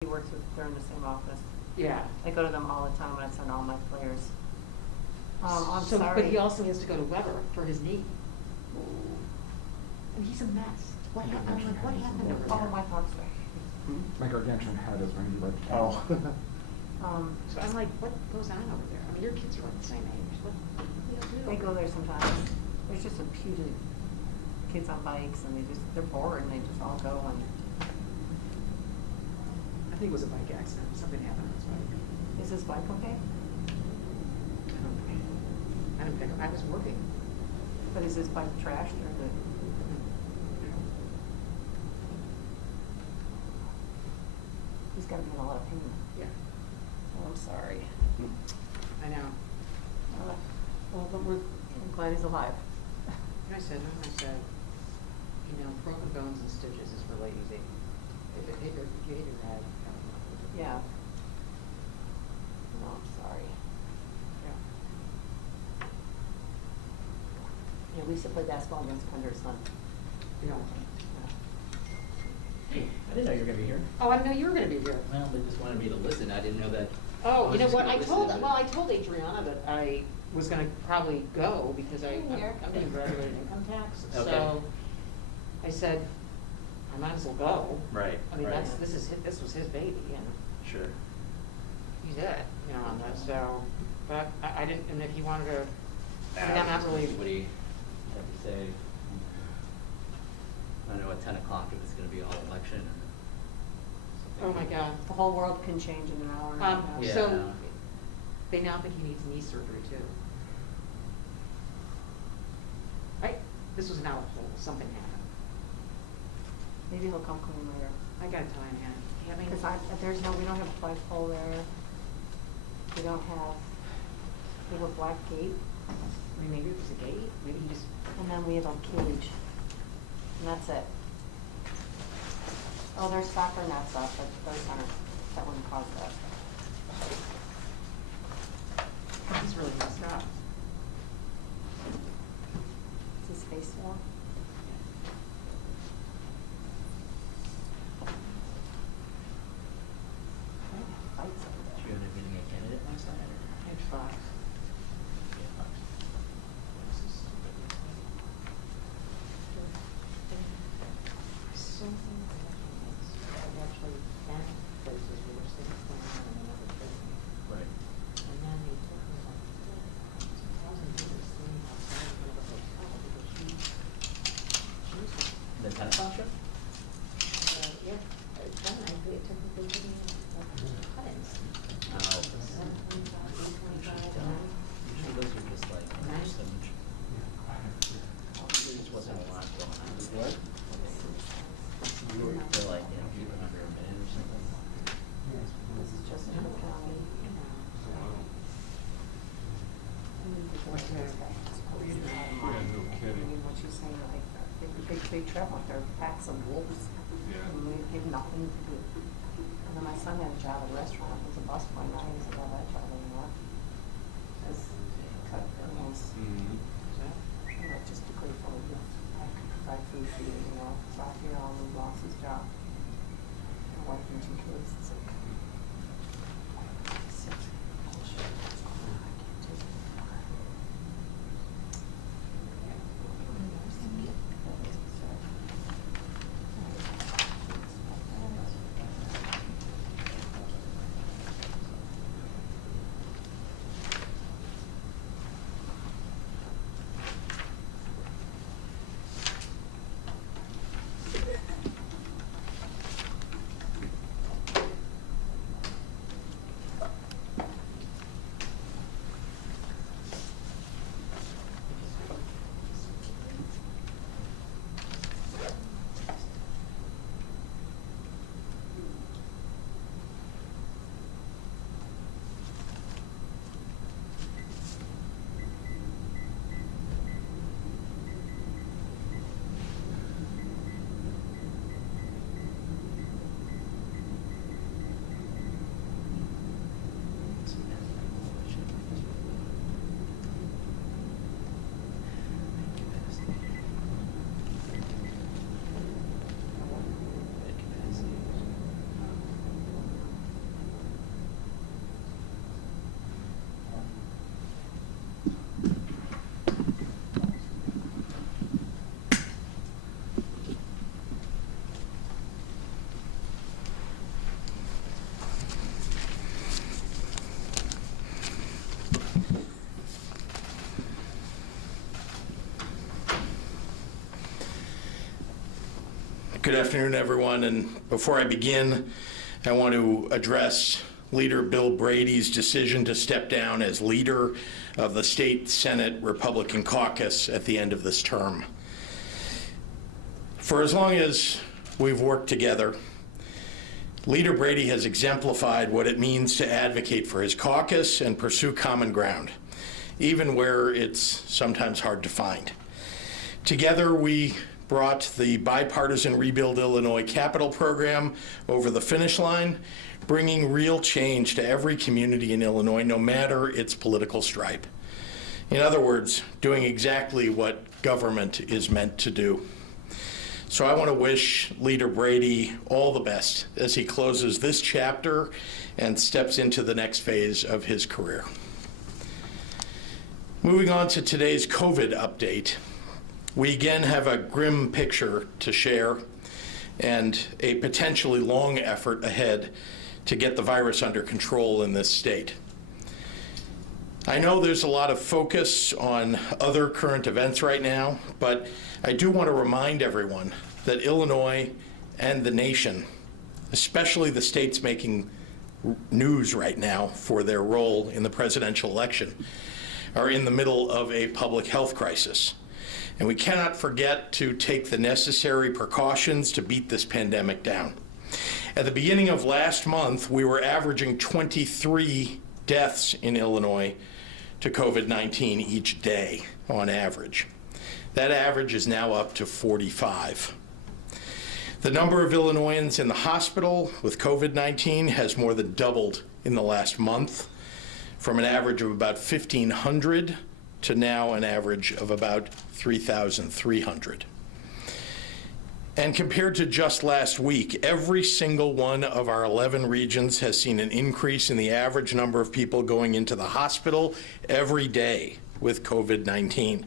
He works with, they're in the same office. Yeah. I go to them all the time when I send all my players. I'm So, sorry. but he also has to go to Weber for his knee. And he's a mess. What happened, I'm like, what happened over Oh, there? my thoughts are. My gargantuan head is Randy Red. Oh. So I'm like, what goes on over there? I mean, your kids are like the same age. What do you do? They go there sometimes. There's just a huge kids on bikes and they're bored and they just all go and. I think it was a bike accident. Something happened on his bike. Is his bike okay? I didn't pick up. I was working. But is his bike trashed or the? He's gotta be in a lot of pain. Yeah. Oh, I'm sorry. I know. Well, but I'm glad he's alive. And I said, you know, broken bones and stitches is really easy. If you hit your head, Yeah. No, I'm sorry. Yeah. Yeah, we used to play basketball against Pender's son. You know. I didn't know you were gonna be here. Oh, I didn't know you were gonna be here. Well, they just wanted me to listen. I didn't know that. Oh, you know was what? just I gonna told, listen, well, I told Adriana that I was gonna probably go because I'm getting graduated income tax. Okay. So I said, I might as well go. Right, I mean, right. this was his baby and Sure. he did it, you know, on this, so, but I didn't, and if you wanted to, I mean, I'm not really. What do you have to say? I know at 10 o'clock if it's gonna be all election. Oh my God. The whole world can change in an hour and a half. Yeah. So they now think he needs knee surgery too. This was now a whole, something happened. Maybe he'll come clean later. I gotta tell him, man, having. Because we don't have a flagpole there. We don't have, we have a black gate. I mean, maybe it was a gate, maybe he just. And then we have a cage. And that's it. Oh, there's soccer nets up, but those aren't, that wouldn't cause that. He's really messed up. Is his face warm? Fights over Did there. you end up meeting a candidate last night? Or? I had Fox. Yeah, Fox. Something I've actually found places where there's things going on in another building. Right. And then they took me like 2,000 meters sitting outside of another hotel because she was, The tennis ball show? yeah, it's fun. They took me like Huttons. Oh. Usually those are just like, Nice. so much. There just wasn't a lot going on. What? They're like, you know, even under a minute or something. This is just in the county. What's that? no kidding. I mean, what you're saying, like, they travel, they're packs of wolves. Yeah. And we have nothing to do. And then my son had a job at a restaurant, he was a busboy, now he doesn't have that job anymore. Because he cut animals. Mm-hmm. You know, just to be grateful, I could provide food for you, you know, so I feel all he lost his job. And a wife and 2 kids, it's like. It's such bullshit. I can't take it anymore. Good afternoon, everyone. And before I begin, I want to address Leader Bill Brady's decision to step down as leader of the State Senate Republican caucus at the end of this term. For as long as we've worked together, Leader Brady has exemplified what it means to advocate for his caucus and pursue common ground, even where it's sometimes hard to find. Together, we brought the bipartisan Rebuild Illinois capital program over the finish line, bringing real change to every community in Illinois, no matter its political stripe. In other words, doing exactly what government is meant to do. So I want to wish Leader Brady all the best as he closes this chapter and steps into the next phase of his career. Moving on to today's COVID update. We again have a grim picture to share and a potentially long effort ahead to get the virus under control in this state. I know there's a lot of focus on other current events right now, but I do want to remind everyone that Illinois and the nation, especially the states making news right now for their role in the presidential election, are in the middle of a public health crisis. And we cannot forget to take the necessary precautions to beat this pandemic down. At the beginning of last month, we were averaging 23 deaths in Illinois to COVID-19 each day on average. That average is now up to 45. The number of Illinoisans in the hospital with COVID-19 has more than doubled in the last month, from an average of about 1,500 to now an average of about 3,300. And compared to just last week, every single one of our 11 regions has seen an increase in the average number of people going into the hospital every day with COVID-19.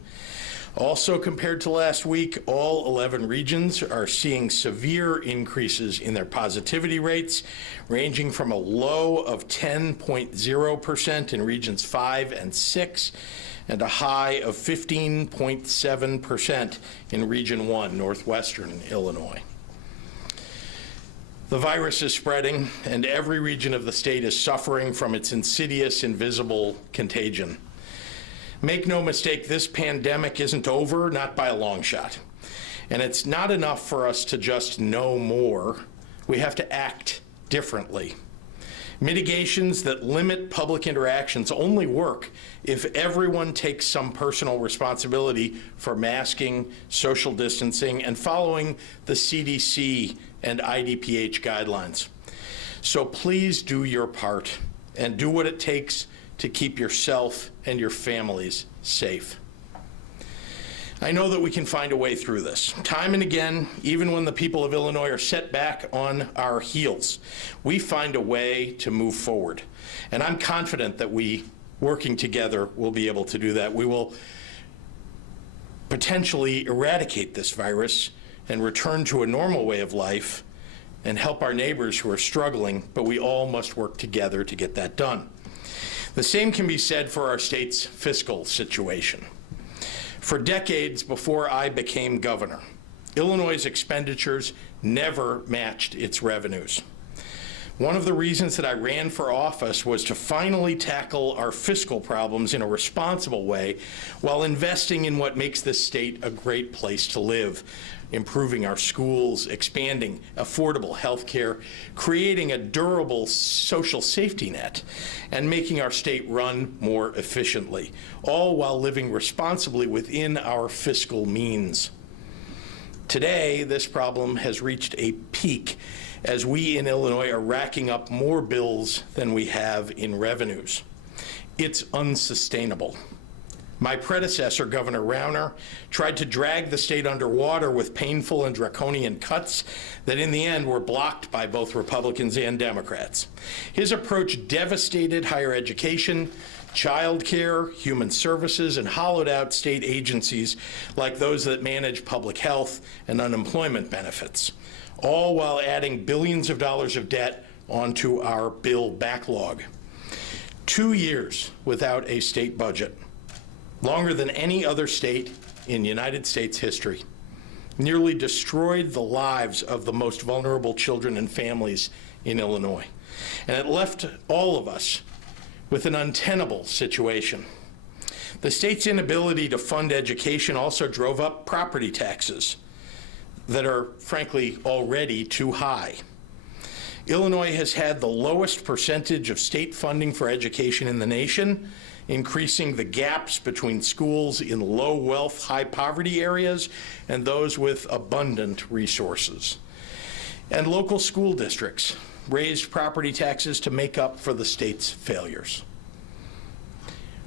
Also, compared to last week, all 11 regions are seeing severe increases in their positivity rates, ranging from a low of 10.0% in regions 5 and 6, and a high of 15.7% in Region 1, northwestern Illinois. The virus is spreading, and every region of the state is suffering from its insidious, invisible contagion. Make no mistake, this pandemic isn't over, not by a long shot. And it's not enough for us to just know more. We have to act differently. Mitigations that limit public interactions only work if everyone takes some personal responsibility for masking, social distancing, and following the CDC and IDPH guidelines. So please do your part and do what it takes to keep yourself and your families safe. I know that we can find a way through this. Time and again, even when the people of Illinois are set back on our heels, we find a way to move forward. And I'm confident that we, working together, will be able to do that. We will potentially eradicate this virus and return to a normal way of life and help our neighbors who are struggling, but we all must work together to get that done. The same can be said for our state's fiscal situation. For decades before I became governor, Illinois' expenditures never matched its revenues. One of the reasons that I ran for office was to finally tackle our fiscal problems in a responsible way while investing in what makes this state a great place to live, improving our schools, expanding affordable health care, creating a durable social safety net, and making our state run more efficiently, all while living responsibly within our fiscal means. Today, this problem has reached a peak as we in Illinois are racking up more bills than we have in revenues. It's unsustainable. My predecessor, Governor Rauner, tried to drag the state underwater with painful and draconian cuts that in the end were blocked by both Republicans and Democrats. His approach devastated higher education, child care, human services, and hollowed out state agencies like those that manage public health and unemployment benefits, all while adding billions of dollars of debt onto our bill backlog. 2 years without a state budget, longer than any other state in United States history. nearly destroyed the lives of the most vulnerable children and families in Illinois. And it left all of us with an untenable situation. The state's inability to fund education also drove up property taxes that are, frankly, already too high. Illinois has had the lowest percentage of state funding for education in the nation, increasing the gaps between schools in low wealth, high poverty areas and those with abundant resources. And local school districts raised property taxes to make up for the state's failures.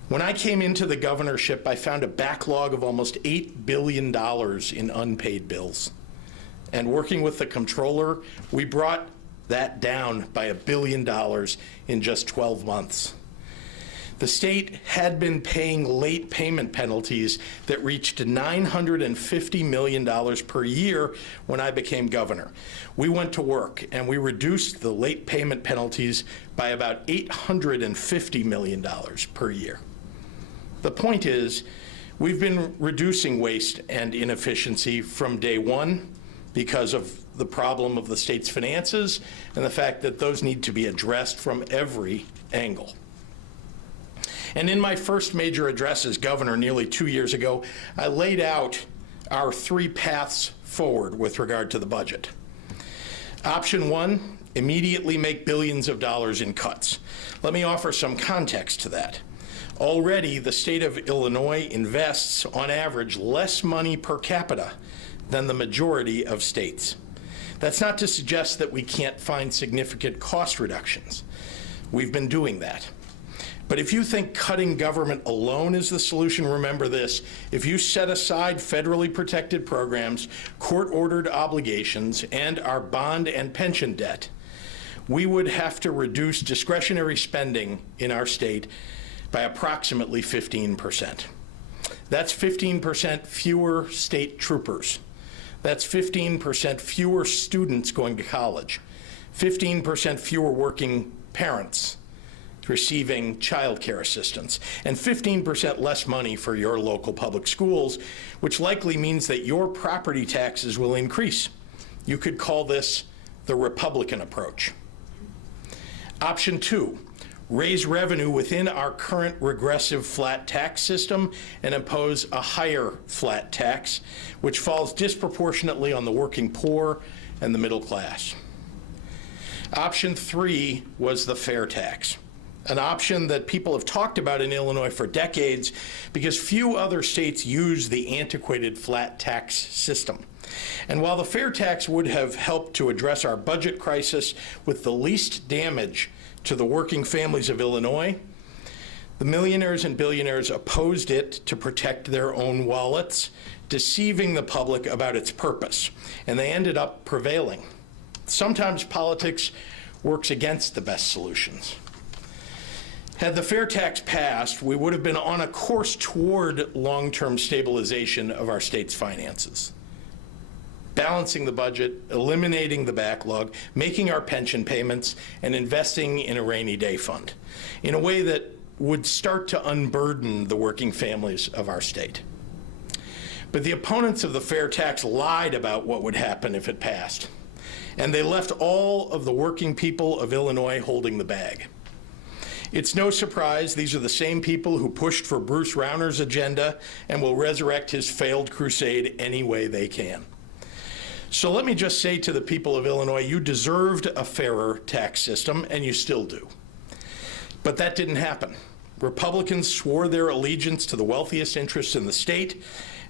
When I came into the governorship, I found a backlog of almost $8 billion in unpaid bills. And working with the comptroller, we brought that down by $1 billion in just 12 months. The state had been paying late payment penalties that reached $950 million per year when I became governor. We went to work and we reduced the late payment penalties by about $850 million per year. The point is, we've been reducing waste and inefficiency from day one because of the problem of the state's finances and the fact that those need to be addressed from every angle. And in my first major address as governor nearly 2 years ago, I laid out our 3 paths forward with regard to the budget. Option 1, immediately make billions of dollars in cuts. Let me offer some context to that. Already, the state of Illinois invests, on average, less money per capita than the majority of states. That's not to suggest that we can't find significant cost reductions. We've been doing that. But if you think cutting government alone is the solution, remember this: if you set aside federally protected programs, court-ordered obligations, and our bond and pension debt, we would have to reduce discretionary spending in our state by approximately 15%. That's 15% fewer state troopers. That's 15% fewer students going to college, 15% fewer working parents receiving child care assistance, and 15% less money for your local public schools, which likely means that your property taxes will increase. You could call this the Republican approach. Option 2, raise revenue within our current regressive flat tax system and impose a higher flat tax, which falls disproportionately on the working poor and the middle class. Option 3 was the fair tax, an option that people have talked about in Illinois for decades because few other states use the antiquated flat tax system. And while the fair tax would have helped to address our budget crisis with the least damage to the working families of Illinois, the millionaires and billionaires opposed it to protect their own wallets, deceiving the public about its purpose, and they ended up prevailing. Sometimes politics works against the best solutions. Had the fair tax passed, we would have been on a course toward long-term stabilization of our state's finances, balancing the budget, eliminating the backlog, making our pension payments, and investing in a rainy day fund in a way that would start to unburden the working families of our state. But the opponents of the fair tax lied about what would happen if it passed, and they left all of the working people of Illinois holding the bag. It's no surprise these are the same people who pushed for Bruce Rauner's agenda and will resurrect his failed crusade any way they can. So let me just say to the people of Illinois, you deserved a fairer tax system, and you still do. But that didn't happen. Republicans swore their allegiance to the wealthiest interests in the state,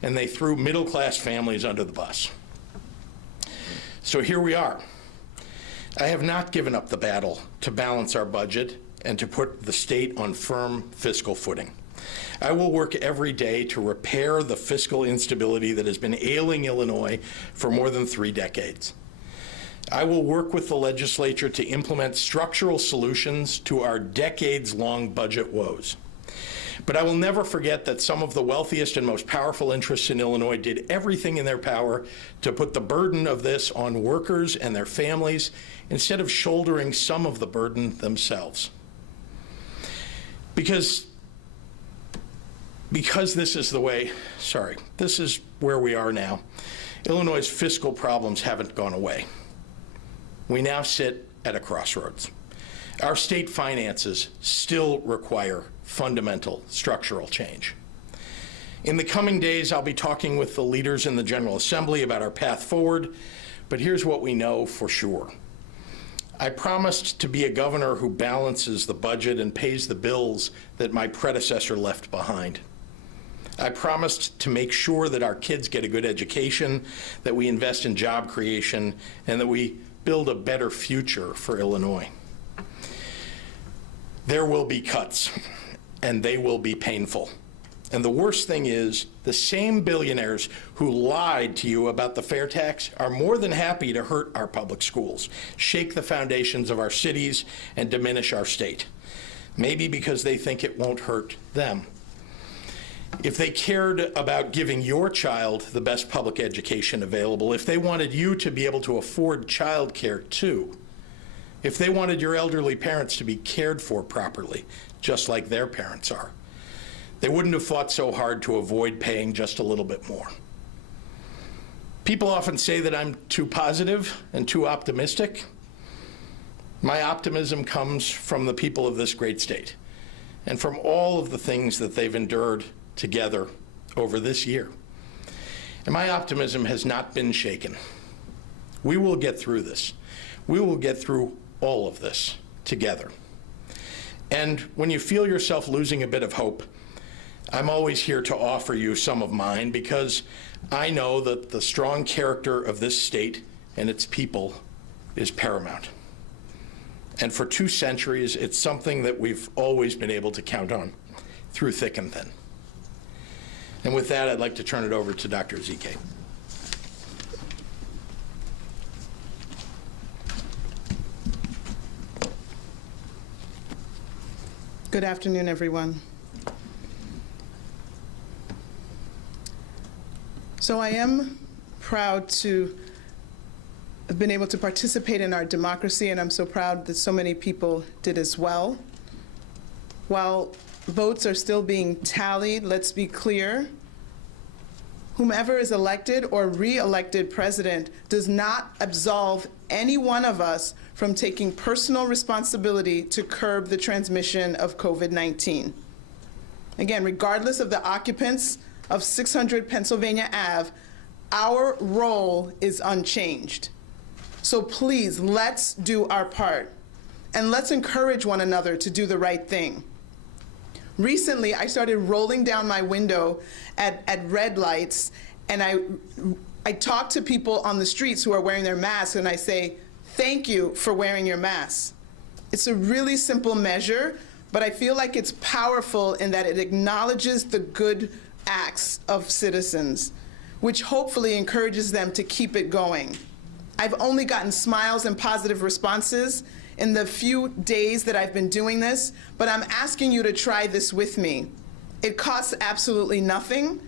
and they threw middle-class families under the bus. So here we are. I have not given up the battle to balance our budget and to put the state on firm fiscal footing. I will work every day to repair the fiscal instability that has been ailing Illinois for more than 3 decades. I will work with the legislature to implement structural solutions to our decades-long budget woes. But I will never forget that some of the wealthiest and most powerful interests in Illinois did everything in their power to put the burden of this on workers and their families instead of shouldering some of the burden themselves. Because this is the way, this is where we are now. Illinois' fiscal problems haven't gone away. We now sit at a crossroads. Our state finances still require fundamental structural change. In the coming days, I'll be talking with the leaders in the General Assembly about our path forward, but here's what we know for sure. I promised to be a governor who balances the budget and pays the bills that my predecessor left behind. I promised to make sure that our kids get a good education, that we invest in job creation, and that we build a better future for Illinois. There will be cuts, and they will be painful. And the worst thing is, the same billionaires who lied to you about the fair tax are more than happy to hurt our public schools, shake the foundations of our cities, and diminish our state. Maybe because they think it won't hurt them. If they cared about giving your child the best public education available, if they wanted you to be able to afford child care too, if they wanted your elderly parents to be cared for properly, just like their parents are, they wouldn't have fought so hard to avoid paying just a little bit more. People often say that I'm too positive and too optimistic. My optimism comes from the people of this great state and from all of the things that they've endured together over this year. And my optimism has not been shaken. We will get through this. We will get through all of this together. And when you feel yourself losing a bit of hope, I'm always here to offer you some of mine, because I know that the strong character of this state and its people is paramount. And for 2 centuries, it's something that we've always been able to count on through thick and thin. And with that, I'd like to turn it over to Dr. Ezike. Good afternoon, everyone. So I am proud to have been able to participate in our democracy, and I'm so proud that so many people did as well. While votes are still being tallied, let's be clear, whomever is elected or re-elected president does not absolve any one of us from taking personal responsibility to curb the transmission of COVID-19. Again, regardless of the occupants of 600 Pennsylvania Ave, our role is unchanged. So please, let's do our part, and let's encourage one another to do the right thing. Recently, I started rolling down my window at red lights, and I talk to people on the streets who are wearing their masks, and I say, thank you for wearing your mask. It's a really simple measure, but I feel like it's powerful in that it acknowledges the good acts of citizens, which hopefully encourages them to keep it going. I've only gotten smiles and positive responses in the few days that I've been doing this, but I'm asking you to try this with me. It costs absolutely nothing,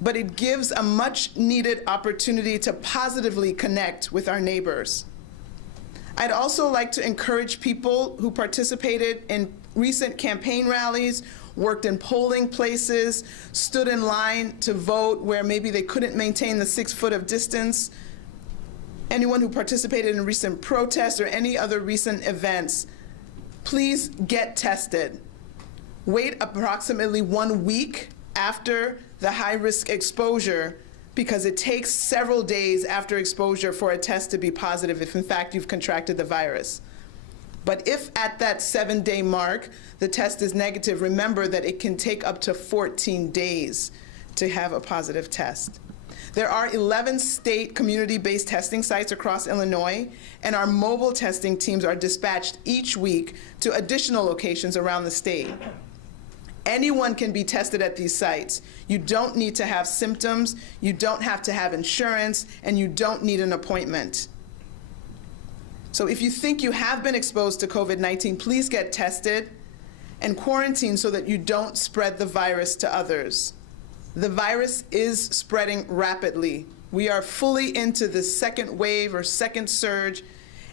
but it gives a much needed opportunity to positively connect with our neighbors. I'd also like to encourage people who participated in recent campaign rallies, worked in polling places, stood in line to vote where maybe they couldn't maintain the 6 foot of distance, anyone who participated in recent protests or any other recent events, please get tested. Wait approximately 1 week after the high-risk exposure, because it takes several days after exposure for a test to be positive if in fact you've contracted the virus. But if at that 7-day mark the test is negative, remember that it can take up to 14 days to have a positive test. There are 11 state community-based testing sites across Illinois, and our mobile testing teams are dispatched each week to additional locations around the state. Anyone can be tested at these sites. You don't need to have symptoms, you don't have to have insurance, and you don't need an appointment. So if you think you have been exposed to COVID-19, please get tested and quarantine so that you don't spread the virus to others. The virus is spreading rapidly. We are fully into the second wave or second surge,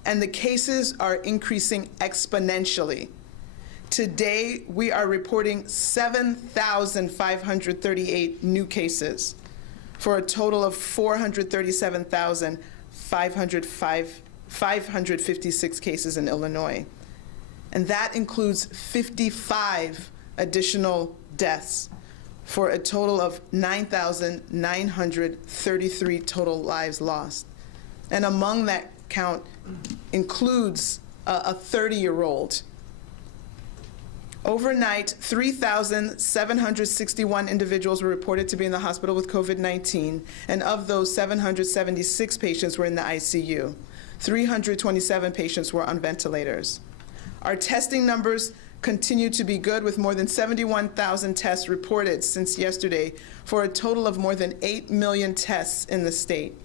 and the cases are increasing exponentially. Today, we are reporting 7,538 new cases. for a total of 437,556 cases in Illinois. And that includes 55 additional deaths for a total of 9,933 total lives lost. And among that count includes a 30-year-old. Overnight, 3,761 individuals were reported to be in the hospital with COVID-19, and of those, 776 patients were in the ICU. 327 patients were on ventilators. Our testing numbers continue to be good, with more than 71,000 tests reported since yesterday, for a total of more than 8 million tests in the state.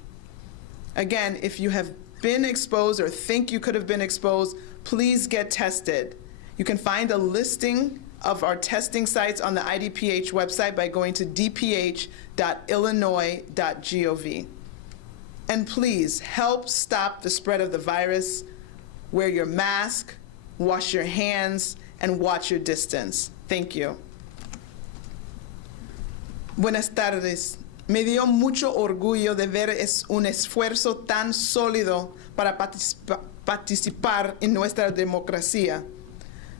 Again, if you have been exposed or think you could have been exposed, please get tested. You can find a listing of our testing sites on the IDPH website by going to dph.illinois.gov. And please help stop the spread of the virus. Wear your mask, wash your hands, and watch your distance. Thank you. Buenas tardes. Me dio mucho orgullo de ver un esfuerzo tan sólido para participar en nuestra democracia.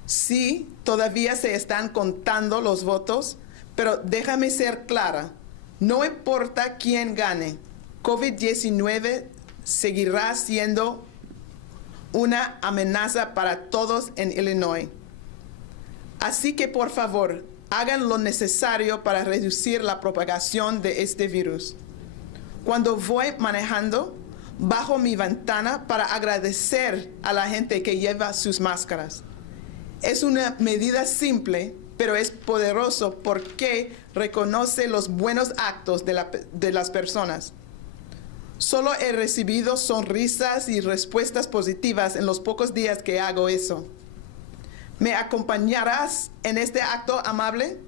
Sí, todavía se están contando los votos, pero déjame ser clara, no importa quién gane, COVID-19 seguirá siendo una amenaza para todos en Illinois. Así que, por favor, hagan lo necesario para reducir la propagación de este virus. Cuando voy manejando, bajo mi ventana para agradecer a la gente que lleva sus máscaras. Es una medida simple, pero es poderoso porque reconoce los buenos actos de las personas. Solo he recibido sonrisas y respuestas positivas en los pocos días que hago eso. ¿Me acompañarás en este acto amable?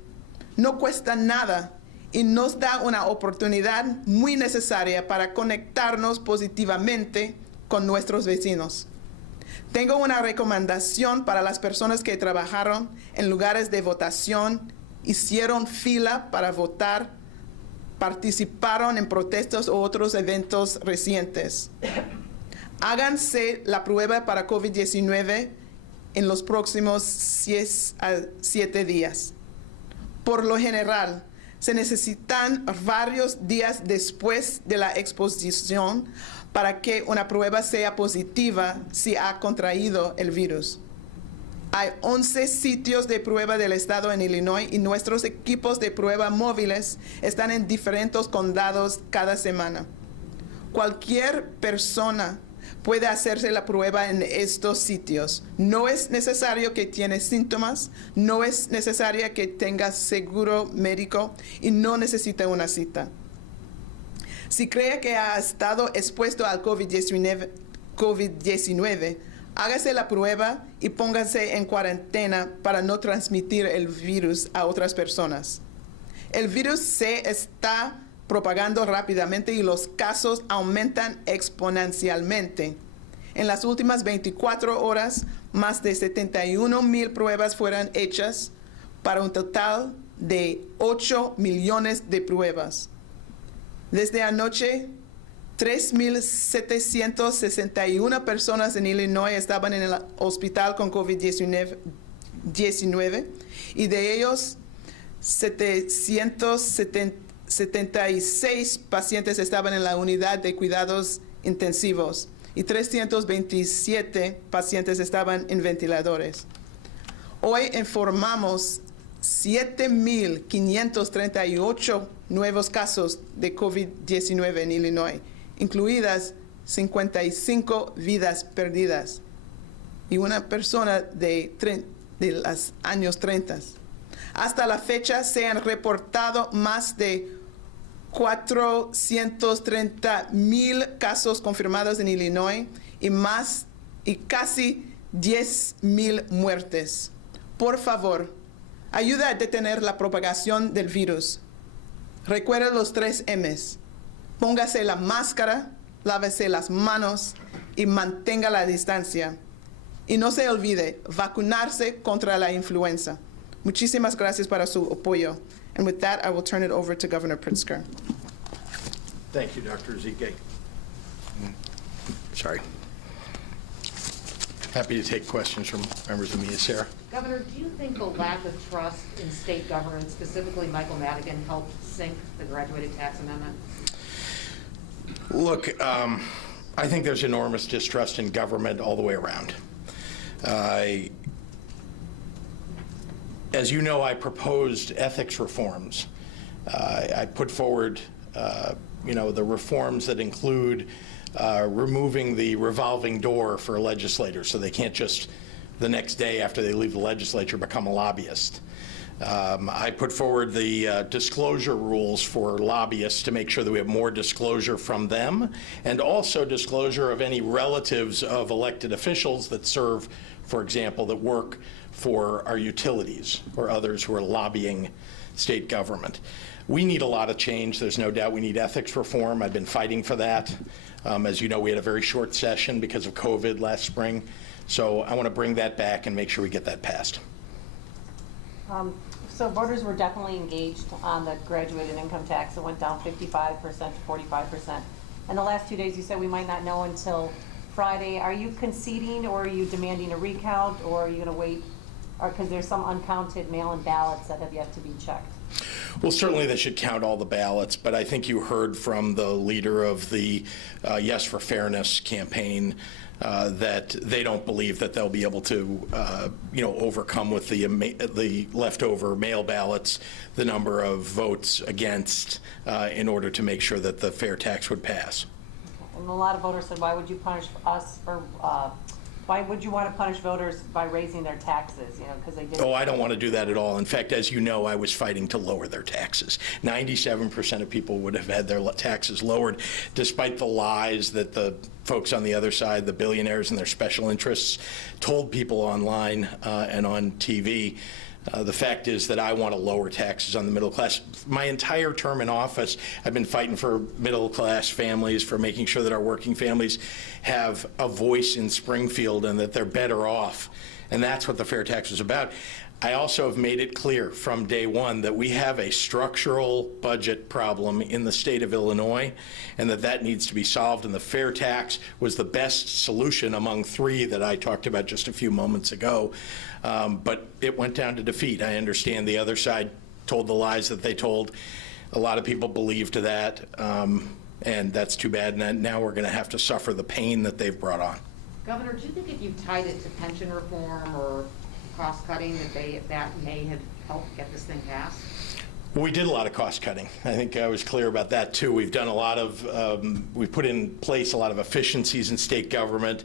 No cuesta nada y nos da una oportunidad muy necesaria para conectarnos positivamente con nuestros vecinos. Tengo una recomendación para las personas que trabajaron en lugares de votación, hicieron fila para votar, participaron en protestas u otros eventos recientes. Háganse la prueba para COVID-19 en los próximos 6 a 7 días. Por lo general, se necesitan varios días después de la exposición para que una prueba sea positiva si ha contraído el virus. Hay 11 sitios de prueba del estado en Illinois y nuestros equipos de prueba móviles están en diferentes condados cada semana. Cualquier persona puede hacerse la prueba en estos sitios. No es necesario que tenga síntomas, no es necesario que tenga seguro médico y no necesita una cita. Si cree que ha estado expuesto al COVID-19, hágase la prueba y póngase en cuarentena para no transmitir el virus a otras personas. El virus se está propagando rápidamente y los casos aumentan exponencialmente. En las últimas 24 horas, más de 71,000 pruebas fueron hechas para un total de 8 millones de pruebas. Desde anoche, 3,761 personas en Illinois estaban en el hospital con COVID-19 y de ellos 776 pacientes estaban en la unidad de cuidados intensivos y 327 pacientes estaban en ventiladores. Hoy informamos 7,538 nuevos casos de COVID-19 en Illinois, incluidas 55 vidas perdidas y una persona de los años 30. Hasta la fecha se han reportado más de 430,000 casos confirmados en Illinois y casi 10,000 muertes. Por favor, ayuda a detener la propagación del virus. Recuerda los 3 M's. Póngase la máscara, lávese las manos y mantenga la distancia. Y no se olvide, vacunarse contra la influenza. Muchísimas gracias por su apoyo. And with that, I will turn it over to Governor Pritzker. Thank you, Dr. Ezike. Sorry. Happy to take questions from members of the media. Sarah? Governor, do you think the lack of trust in state government, specifically Michael Madigan, helped sink the graduated tax amendment? Look, I think there's enormous distrust in government all the way around. As you know, I proposed ethics reforms. I put forward, the reforms that include removing the revolving door for legislators so they can't just the next day after they leave the legislature become a lobbyist. I put forward the disclosure rules for lobbyists to make sure that we have more disclosure from them, and also disclosure of any relatives of elected officials that serve, for example, that work for our utilities or others who are lobbying state government. We need a lot of change. There's no doubt we need ethics reform. I've been fighting for that. As you know, we had a very short session because of COVID last spring. So I want to bring that back and make sure we get that passed. So voters were definitely engaged on the graduated income tax. It went down 55% to 45%. And the last 2 days you said we might not know until Friday. Are you conceding, or are you demanding a recount, or are you going to wait? Or because there's some uncounted mail-in ballots that have yet to be checked. Well, certainly they should count all the ballots, but I think you heard from the leader of the Yes for Fairness campaign that they don't believe that they'll be able to, overcome with the leftover mail ballots the number of votes against in order to make sure that the fair tax would pass. And a lot of voters said, why would you punish us for, why would you want to punish voters by raising their taxes, because they didn't? Oh, I don't want to do that at all. In fact, as you know, I was fighting to lower their taxes. 97% of people would have had their taxes lowered, despite the lies that the folks on the other side, the billionaires and their special interests, told people online and on TV. The fact is that I want to lower taxes on the middle class. My entire term in office, I've been fighting for middle class families, for making sure that our working families have a voice in Springfield and that they're better off. And that's what the fair tax is about. I also have made it clear from day one that we have a structural budget problem in the state of Illinois, and that needs to be solved, and the fair tax was the best solution among three that I talked about just a few moments ago. But it went down to defeat. I understand the other side told the lies that they told. A lot of people believed that, and that's too bad. And now we're going to have to suffer the pain that they've brought on. Governor, do you think if you tied it to pension reform or cost cutting that may have helped get this thing passed? We did a lot of cost cutting. I think I was clear about that too. We've done a lot of, we've put in place a lot of efficiencies in state government,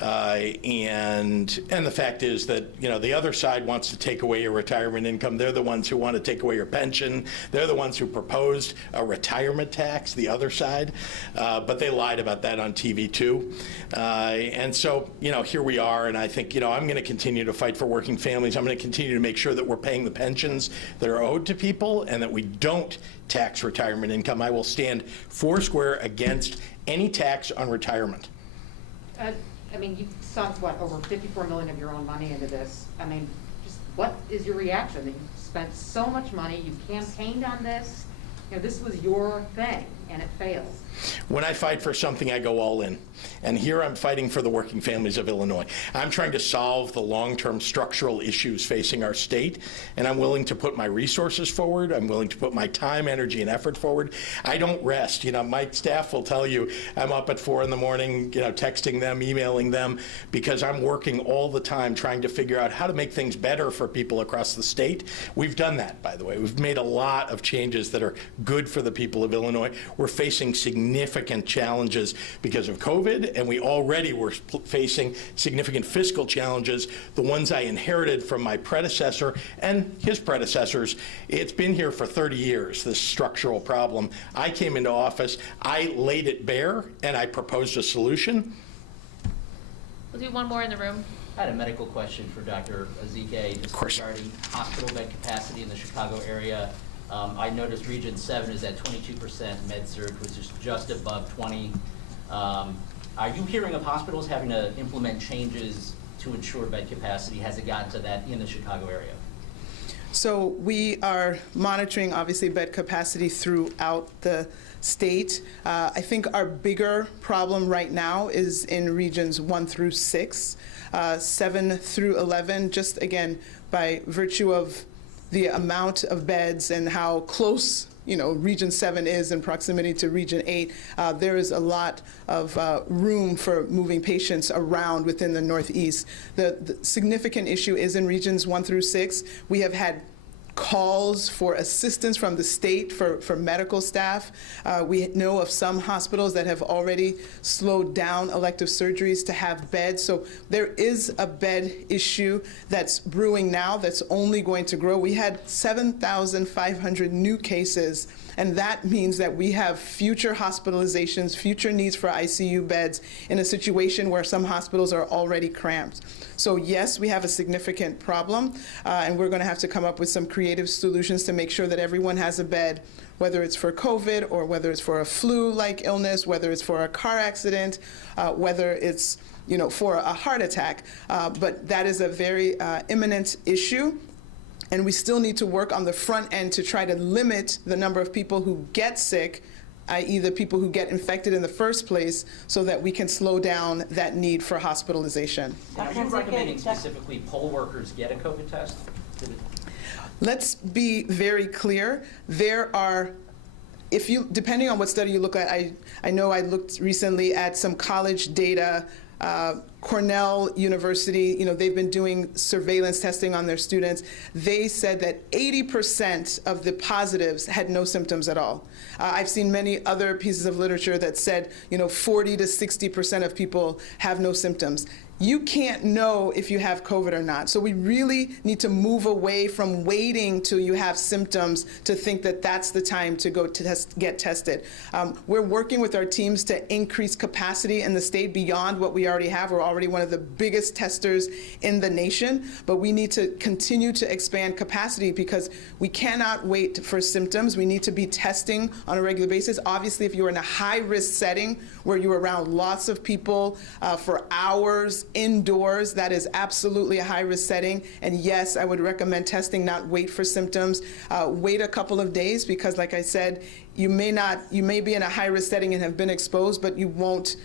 and the fact is that the other side wants to take away your retirement income. They're the ones who want to take away your pension. They're the ones who proposed a retirement tax, the other side, but they lied about that on TV too. And so here we are, and I think I'm going to continue to fight for working families. I'm going to continue to make sure that we're paying the pensions that are owed to people, and that we don't tax retirement income. I will stand foursquare against any tax on retirement. You sunk, over $54 million of your own money into this. Just what is your reaction that you spent so much money, you campaigned on this, this was your thing, and it fails? When I fight for something, I go all in. And here I'm fighting for the working families of Illinois. I'm trying to solve the long-term structural issues facing our state, and I'm willing to put my resources forward. I'm willing to put my time, energy, and effort forward. I don't rest. My staff will tell you I'm up at 4 in the morning, texting them, emailing them, because I'm working all the time trying to figure out how to make things better for people across the state. We've done that, by the way. We've made a lot of changes that are good for the people of Illinois. We're facing significant challenges because of COVID, and we already were facing significant fiscal challenges, the ones I inherited from my predecessor and his predecessors. It's been here for 30 years, this structural problem. I came into office, I laid it bare, and I proposed a solution. We'll do one more in the room. I had a medical question for Dr. Ezike just regarding hospital bed capacity in the Chicago area. I noticed Region 7 is at 22% med-surg, which is just above 20. Are you hearing of hospitals having to implement changes to ensure bed capacity? Has it gotten to that in the Chicago area? So we are monitoring, obviously, bed capacity throughout the state. I think our bigger problem right now is in regions 1 through 6, 7 through 11, just again, by virtue of the amount of beds and how close Region 7 is in proximity to Region 8, there is a lot of room for moving patients around within the Northeast. The significant issue is in Regions 1 through 6. We have had calls for assistance from the state for medical staff. We know of some hospitals that have already slowed down elective surgeries to have beds. So there is a bed issue that's brewing now that's only going to grow. We had 7,500 new cases, and that means that we have future hospitalizations, future needs for ICU beds in a situation where some hospitals are already cramped. So yes, we have a significant problem, and we're going to have to come up with some creative solutions to make sure that everyone has a bed, whether it's for COVID or whether it's for a flu-like illness, whether it's for a car accident, whether it's for a heart attack. But that is a very imminent issue. And we still need to work on the front end to try to limit the number of people who get sick, i.e. the people who get infected in the first place, so that we can slow down that need for hospitalization. Are you recommending specifically poll workers get a COVID test? Let's be very clear. There are, depending on what study you look at, I know I looked recently at some college data. Cornell University, they've been doing surveillance testing on their students. They said that 80% of the positives had no symptoms at all. I've seen many other pieces of literature that said, 40 to 60% of people have no symptoms. You can't know if you have COVID or not. So we really need to move away from waiting till you have symptoms to think that that's the time to go get tested. We're working with our teams to increase capacity in the state beyond what we already have. We're already one of the biggest testers in the nation, but we need to continue to expand capacity because we cannot wait for symptoms. We need to be testing on a regular basis. Obviously, if you're in a high-risk setting where you're around lots of people for hours, indoors, that is absolutely a high-risk setting. And yes, I would recommend testing, not wait for symptoms. Wait a couple of days because, like I said, you may be in a high-risk setting and have been exposed, but you won't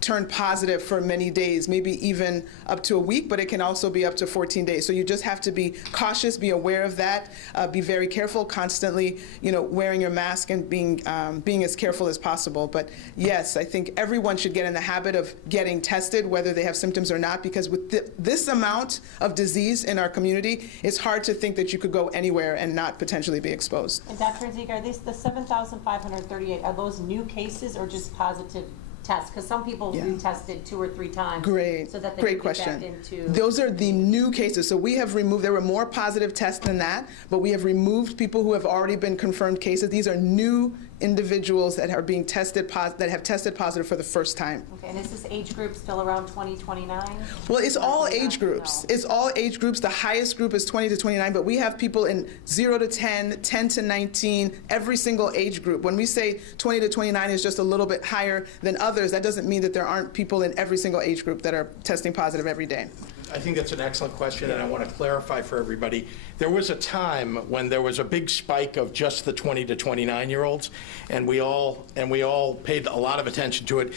turn positive for many days, maybe even up to a week, but it can also be up to 14 days. So you just have to be cautious, be aware of that, be very careful, constantly, wearing your mask and being as careful as possible. But yes, I think everyone should get in the habit of getting tested, whether they have symptoms or not, because with this amount of disease in our community, it's hard to think that you could go anywhere and not potentially be exposed. And Dr. Zeke, are these the 7,538, are those new cases or just positive tests? Because some people retested 2 or 3 times. Great. So that they Great can get question. back into. Those are the new cases. So we have removed, there were more positive tests than that, but we have removed people who have already been confirmed cases. These are new individuals that are being tested, that have tested positive for the first time. Okay, and is this age group still around 20, 29? Well, it's all age groups. No. It's all age groups. The highest group is 20 to 29, but we have people in 0 to 10, 10 to 19, every single age group. When we say 20 to 29 is just a little bit higher than others, that doesn't mean that there aren't people in every single age group that are testing positive every day. I think that's an excellent question, and I want to clarify for everybody. There was a time when there was a big spike of just the 20 to 29-year-olds, and we all paid a lot of attention to it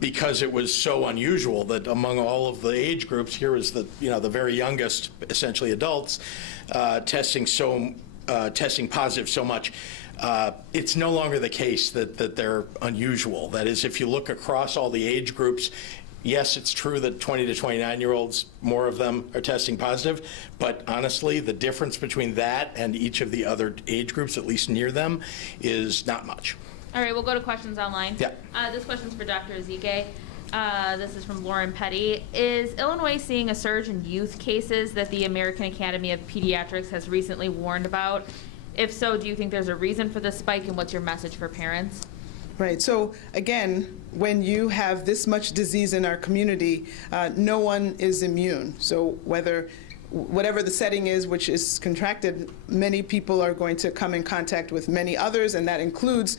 because it was so unusual that among all of the age groups, here is the very youngest, essentially adults, testing positive so much. It's no longer the case that they're unusual. That is, if you look across all the age groups, yes, it's true that 20 to 29-year-olds, more of them are testing positive, but honestly, the difference between that and each of the other age groups, at least near them, is not much. All right, we'll go to questions online. Yeah. This question's for Dr. Ezike. This is from Lauren Petty. Is Illinois seeing a surge in youth cases that the American Academy of Pediatrics has recently warned about? If so, do you think there's a reason for this spike, and what's your message for parents? Right. So again, when you have this much disease in our community, no one is immune. So whatever the setting is, which is contracted, many people are going to come in contact with many others, and that includes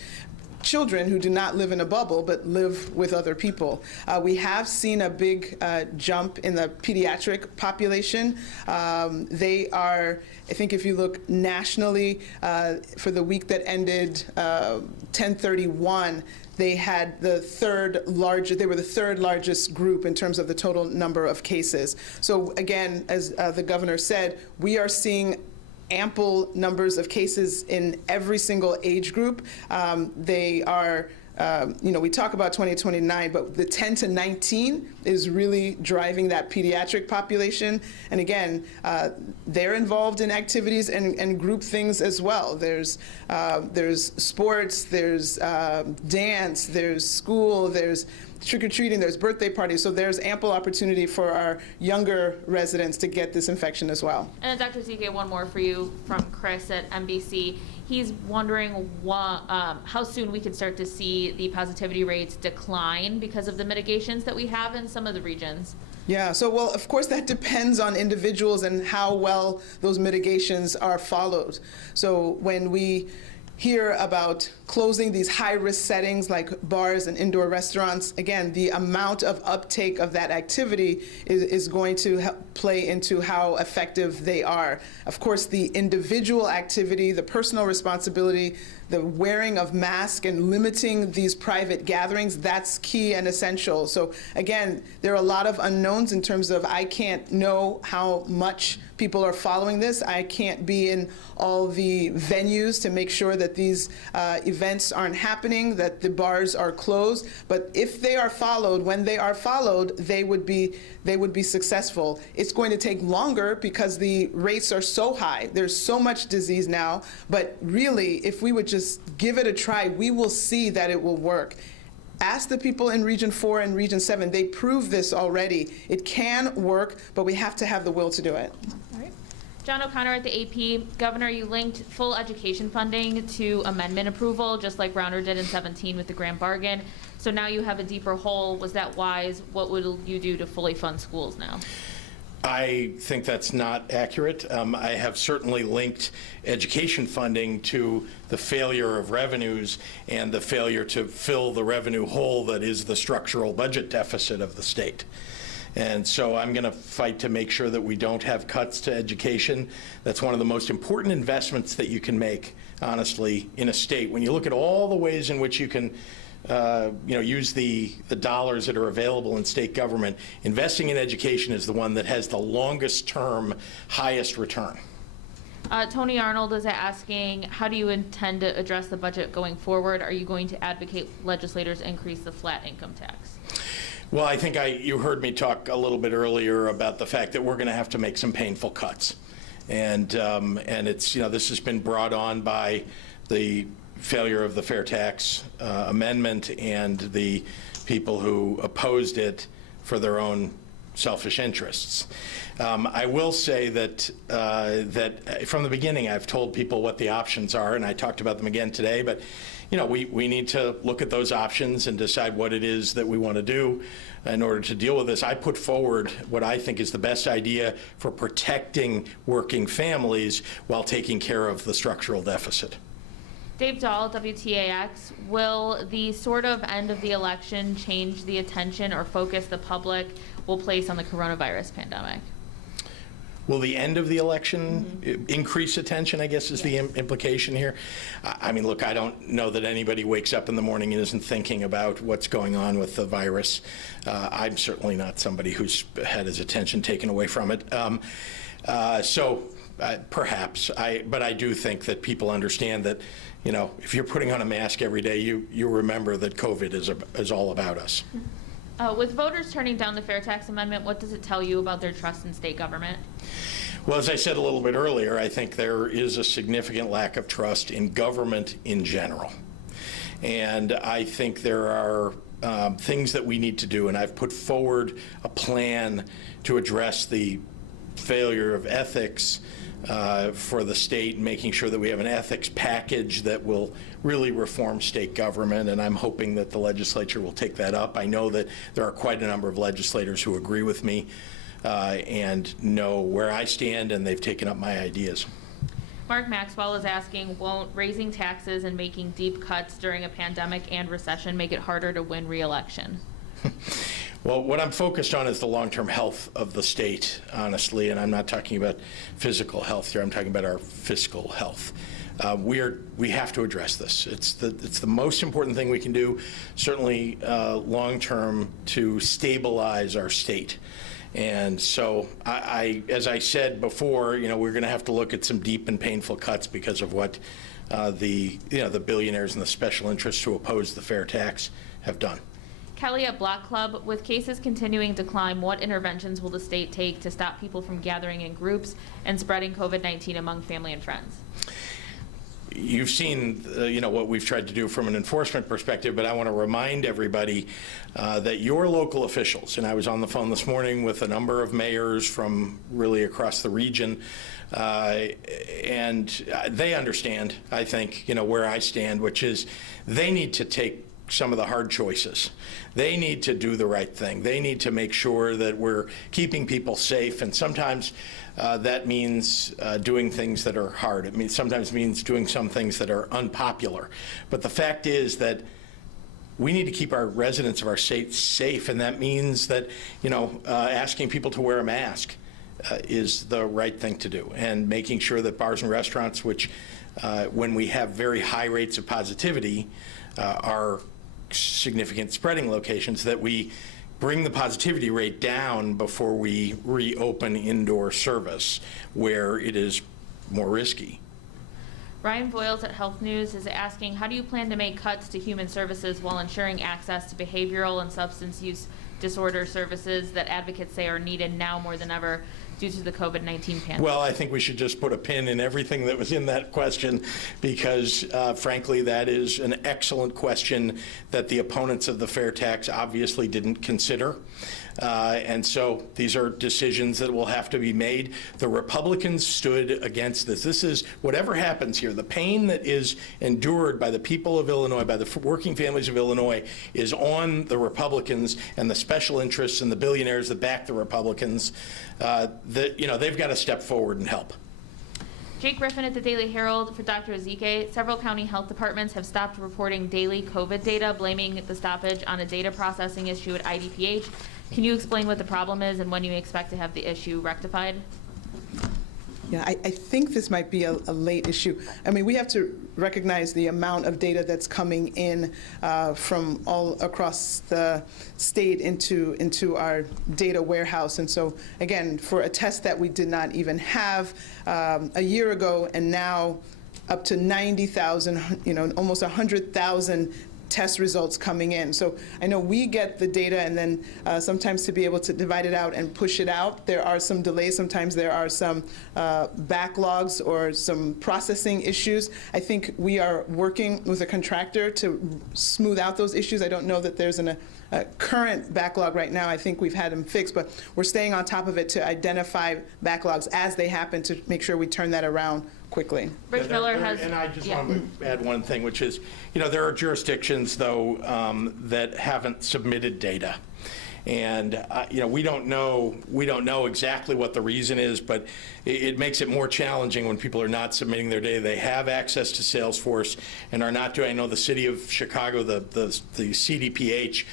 children who do not live in a bubble but live with other people. We have seen a big jump in the pediatric population. They are, I think if you look nationally, for the week that ended 10/31, they had the third largest group in terms of the total number of cases. So again, as the governor said, we are seeing ample numbers of cases in every single age group. They are, we talk about 2029, but the 10 to 19 is really driving that pediatric population. And again, they're involved in activities and group things as well. There's sports, there's dance, there's school, there's trick-or-treating, there's birthday parties, so there's ample opportunity for our younger residents to get this infection as well. And Dr. Zike, one more for you from Chris at NBC. He's wondering how soon we could start to see the positivity rates decline because of the mitigations that we have in some of the regions. Yeah, so well, of course, that depends on individuals and how well those mitigations are followed. So when we hear about closing these high-risk settings like bars and indoor restaurants, again, the amount of uptake of that activity is going to play into how effective they are. Of course, the individual activity, the personal responsibility, the wearing of masks and limiting these private gatherings, that's key and essential. So again, there are a lot of unknowns in terms of I can't know how much people are following this. I can't be in all the venues to make sure that these events aren't happening, that the bars are closed. But if they are followed, when they are followed, they would be successful. It's going to take longer because the rates are so high. There's so much disease now. But really, if we would just give it a try, we will see that it will work. Ask the people in Region 4 and Region 7. They proved this already. It can work, but we have to have the will to do it. All right. John O'Connor at the AP. Governor, you linked full education funding to amendment approval, just like Rauner did in 17 with the grand bargain. So now you have a deeper hole. Was that wise? What will you do to fully fund schools now? I think that's not accurate. I have certainly linked education funding to the failure of revenues and the failure to fill the revenue hole that is the structural budget deficit of the state. And so I'm going to fight to make sure that we don't have cuts to education. That's one of the most important investments that you can make, honestly, in a state. When you look at all the ways in which you can use the dollars that are available in state government, investing in education is the one that has the longest term, highest return. Tony Arnold is asking, how do you intend to address the budget going forward? Are you going to advocate legislators increase the flat income tax? Well, I think you heard me talk a little bit earlier about the fact that we're going to have to make some painful cuts. And it's, this has been brought on by the failure of the fair tax amendment and the people who opposed it for their own selfish interests. I will say that from the beginning I've told people what the options are, and I talked about them again today, but we need to look at those options and decide what it is that we want to do in order to deal with this. I put forward what I think is the best idea for protecting working families while taking care of the structural deficit. Dave Dahl, WTAX, will the sort of end of the election change the attention or focus the public will place on the coronavirus pandemic? Will the end of the election increase attention, I guess, is the implication here? I mean, look, I don't know that anybody wakes up in the morning and isn't thinking about what's going on with the virus. I'm certainly not somebody who's had his attention taken away from it. Perhaps, but I do think that people understand that, if you're putting on a mask every day, you remember that COVID is all about us. With voters turning down the fair tax amendment, what does it tell you about their trust in state government? Well, as I said a little bit earlier, I think there is a significant lack of trust in government in general. And I think there are things that we need to do, and I've put forward a plan to address the failure of ethics for the state, making sure that we have an ethics package that will really reform state government, and I'm hoping that the legislature will take that up. I know that there are quite a number of legislators who agree with me and know where I stand, and they've taken up my ideas. Mark Maxwell is asking, won't raising taxes and making deep cuts during a pandemic and recession make it harder to win re-election? Well, what I'm focused on is the long-term health of the state, honestly, and I'm not talking about physical health here. I'm talking about our fiscal health. We have to address this. It's the most important thing we can do, certainly long-term, to stabilize our state. And so, as I said before, we're going to have to look at some deep and painful cuts because of what the billionaires and the special interests who oppose the fair tax have done. Kelly at Block Club, with cases continuing to climb, what interventions will the state take to stop people from gathering in groups and spreading COVID-19 among family and friends? You've seen, what we've tried to do from an enforcement perspective, but I want to remind everybody that your local officials, and I was on the phone this morning with a number of mayors from really across the region, and they understand, I think, where I stand, which is they need to take some of the hard choices. They need to do the right thing. They need to make sure that we're keeping people safe, and sometimes that means doing things that are hard. It sometimes means doing some things that are unpopular. But the fact is that we need to keep our residents of our state safe, and that means that asking people to wear a mask is the right thing to do, and making sure that bars and restaurants, which when we have very high rates of positivity, are significant spreading locations, that we bring the positivity rate down before we reopen indoor service where it is more risky. Ryan Voiles at Health News is asking, how do you plan to make cuts to human services while ensuring access to behavioral and substance use disorder services that advocates say are needed now more than ever due to the COVID-19 pandemic? Well, I think we should just put a pin in everything that was in that question because, frankly, that is an excellent question that the opponents of the fair tax obviously didn't consider. And so these are decisions that will have to be made. The Republicans stood against this. This is, whatever happens here, the pain that is endured by the people of Illinois, by the working families of Illinois, is on the Republicans and the special interests and the billionaires that back the Republicans. They've got to step forward and help. Jake Griffin at the Daily Herald for Dr. Ezike. Several county health departments have stopped reporting daily COVID data, blaming the stoppage on a data processing issue at IDPH. Can you explain what the problem is and when you expect to have the issue rectified? Yeah, I think this might be a late issue. I mean, we have to recognize the amount of data that's coming in from all across the state into our data warehouse. And so, again, for a test that we did not even have a year ago, and now up to 90,000, almost 100,000 test results coming in. So I know we get the data, and then sometimes to be able to divide it out and push it out, there are some delays. Sometimes there are some backlogs or some processing issues. I think we are working with a contractor to smooth out those issues. I don't know that there's a current backlog right now. I think we've had them fixed, but we're staying on top of it to identify backlogs as they happen to make sure we turn that around quickly. Rich Miller has... And I just want to add one thing, which is, there are jurisdictions, though, that haven't submitted data. And, we don't know exactly what the reason is, but it makes it more challenging when people are not submitting their data. They have access to Salesforce and are not doing. I know the city of Chicago, the CDPH,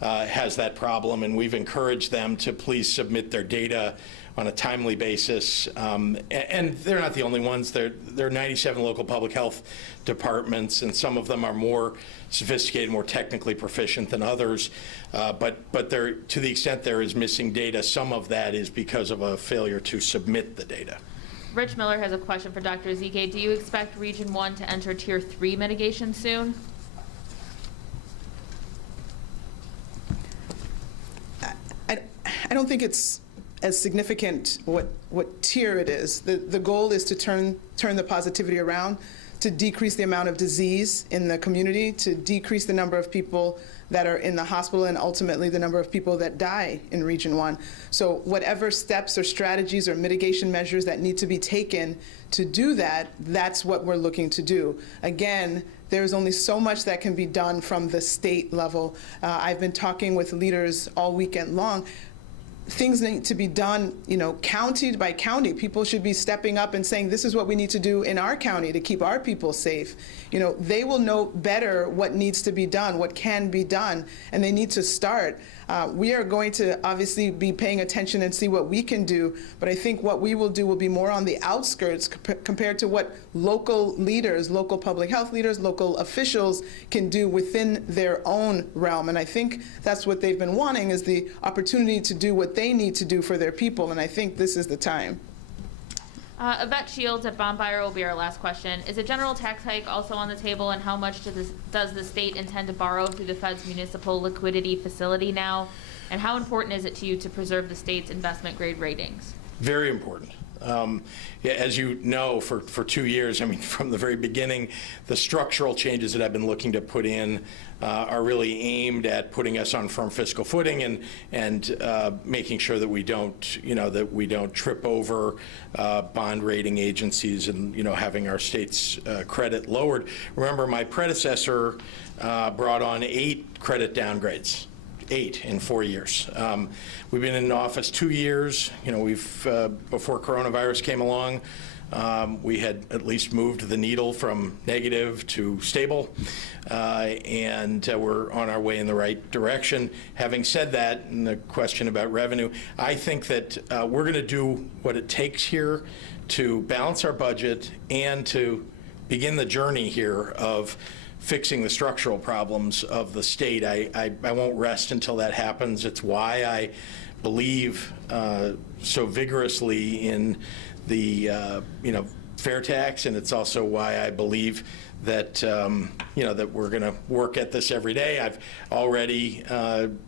has that problem, and we've encouraged them to please submit their data on a timely basis. And they're not the only ones. There are 97 local public health departments, and some of them are more sophisticated, more technically proficient than others. But there, to the extent there is missing data, some of that is because of a failure to submit the data. Rich Miller has a question for Dr. Ezike. Do you expect Region 1 to enter Tier 3 mitigation soon? I don't think it's as significant what tier it is. The goal is to turn the positivity around, to decrease the amount of disease in the community, to decrease the number of people that are in the hospital, and ultimately the number of people that die in Region 1. So whatever steps or strategies or mitigation measures that need to be taken to do that, that's what we're looking to do. Again, there's only so much that can be done from the state level. I've been talking with leaders all weekend long. things need to be done, county by county. People should be stepping up and saying, this is what we need to do in our county to keep our people safe. They will know better what needs to be done, what can be done, and they need to start. We are going to obviously be paying attention and see what we can do, but I think what we will do will be more on the outskirts compared to what local leaders, local public health leaders, local officials can do within their own realm. And I think that's what they've been wanting, is the opportunity to do what they need to do for their people, and I think this is the time. Yvette Shields at Bonfire will be our last question. Is a general tax hike also on the table, and how much does the state intend to borrow through the Fed's municipal liquidity facility now? And how important is it to you to preserve the state's investment grade ratings? Very important. Yeah, as you know, for 2 years, from the very beginning, the structural changes that I've been looking to put in are really aimed at putting us on firm fiscal footing and making sure that we don't, trip over bond rating agencies and, having our state's credit lowered. Remember, my predecessor brought on 8 credit downgrades. 8 in 4 years. We've been in office 2 years. Before coronavirus came along, we had at least moved the needle from negative to stable, and we're on our way in the right direction. Having said that, and the question about revenue, I think that we're going to do what it takes here to balance our budget and to begin the journey here of fixing the structural problems of the state. I won't rest until that happens. It's why I believe so vigorously in the fair tax, and it's also why I believe that that we're going to work at this every day. I've already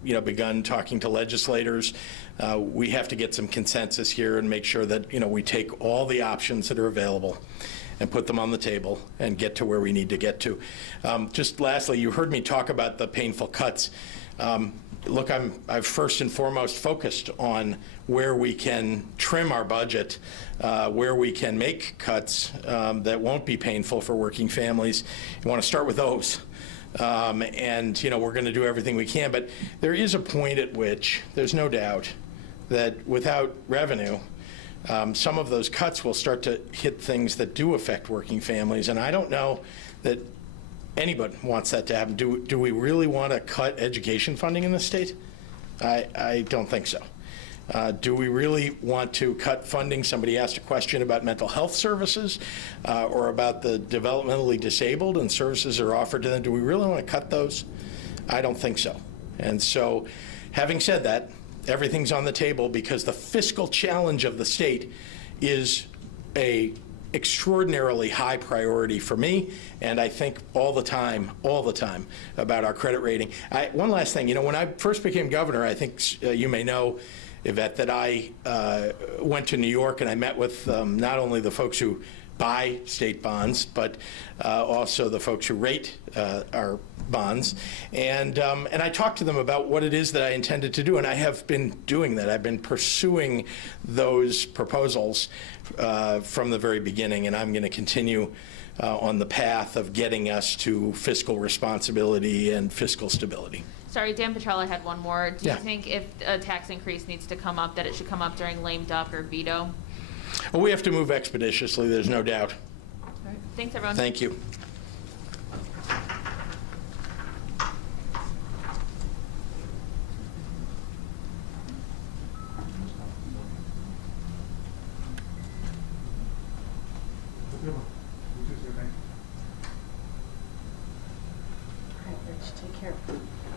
begun talking to legislators. We have to get some consensus here and make sure that we take all the options that are available and put them on the table and get to where we need to get to. Just lastly, you heard me talk about the painful cuts. Look, I've first and foremost focused on where we can trim our budget, where we can make cuts that won't be painful for working families. You want to start with those. And we're going to do everything we can, but there is a point at which there's no doubt that without revenue, some of those cuts will start to hit things that do affect working families, and I don't know that anybody wants that to happen. Do we really want to cut education funding in this state? I don't think so. Do we really want to cut funding? Somebody asked a question about mental health services or about the developmentally disabled and services that are offered to them. Do we really want to cut those? I don't think so. And so, having said that, everything's on the table because the fiscal challenge of the state is a extraordinarily high priority for me, and I think all the time about our credit rating. One last thing, when I first became governor, I think you may know, Yvette, that I went to New York and I met with not only the folks who buy state bonds, but also the folks who rate our bonds. And I talked to them about what it is that I intended to do, and I have been doing that. I've been pursuing those proposals from the very beginning, and I'm going to continue on the path of getting us to fiscal responsibility and fiscal stability. Sorry, Dan Petrella had one more. Do you Yeah. think if a tax increase needs to come up, that it should come up during lame duck or veto? Well, we have to move expeditiously, there's no doubt. All right. Thanks, everyone. Thank you. All right, Rich, take care.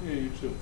Yeah, you too.